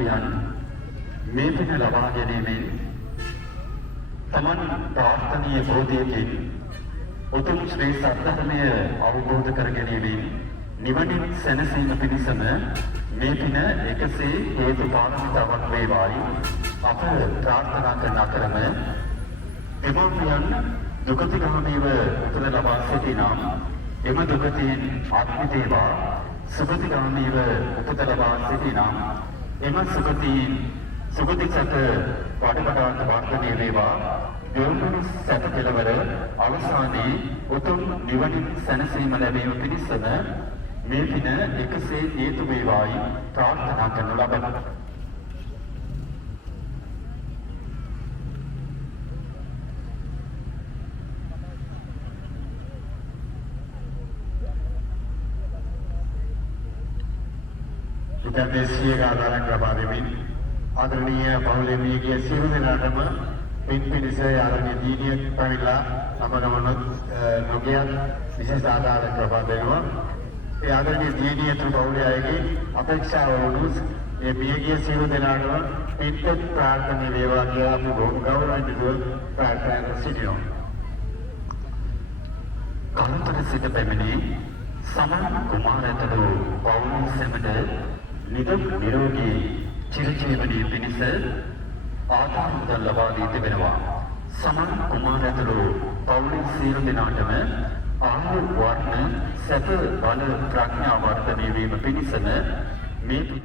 දෙමාපියන් මේ පින ලබා ගැනීමෙන් තමන් ප්‍රාර්ථනීය බෝධියකින් උතුම් ශ්‍රී සත්‍යධර්මය අවබෝධ කර ගැනීමෙන් නිවනින් සැනසීම පිණිසම මේ පින එකසේ හේතු පාරමිතාවක් වේවායි අප ප්‍රාර්ථනා කරන අතරම දෙමාපියන් දුගතිගාමීව උපත ලබා සිටිනම් එම දුගතියෙන් අත් මිදේවා සුගතිගාමීව උපත ලබා සිටිනම් එම සුගතියෙන් සුගති සැප වඩවඩාත් වර්ධනය වේවා දෙවනුණු සැප කෙළවර අවසානයේ උතුම් නිවනින් සැනසීම ලැබීම පිණිසම මේ පින එකසේ හේතු වේවායි ප්‍රාර්ථනා කරනු ලබනවා. දේශීය ආදායම් ලබා දෙමින් ආදරණීය පවුලේ මියගිය සියලු දෙනාටම පින් පිණිස ආදරණීය දීනිය පැමිණලා අපගමනොත් නොගියත් විශේෂ ආදායම් ලබා දෙනවා. ඒ ආදරණීය දීනිය තු පවුලේ අයගේ අපේක්ෂාව වුණු මේ මියගිය සියලු දෙනාටම පින්පත් ප්‍රාර්ථනා වේවා කියලා අපි බොහොම ගෞරවයෙන් ප්‍රාර්ථනා කර සිටිනවා. කලතර සිට පැමිණි සමන් කුමාරතුළු පවුල් සැමට නිදුක් නිරෝගී චිරජීවනයේ පිණිස ආදාන මුදල් ලබා දී තිබෙනවා. සමන් කුමාරතුළු පවුලේ සියලු දෙනාටම ආයු වර්ණ සැප බල ප්‍රඥා වර්ධනය වීම පිණිසම මේ පින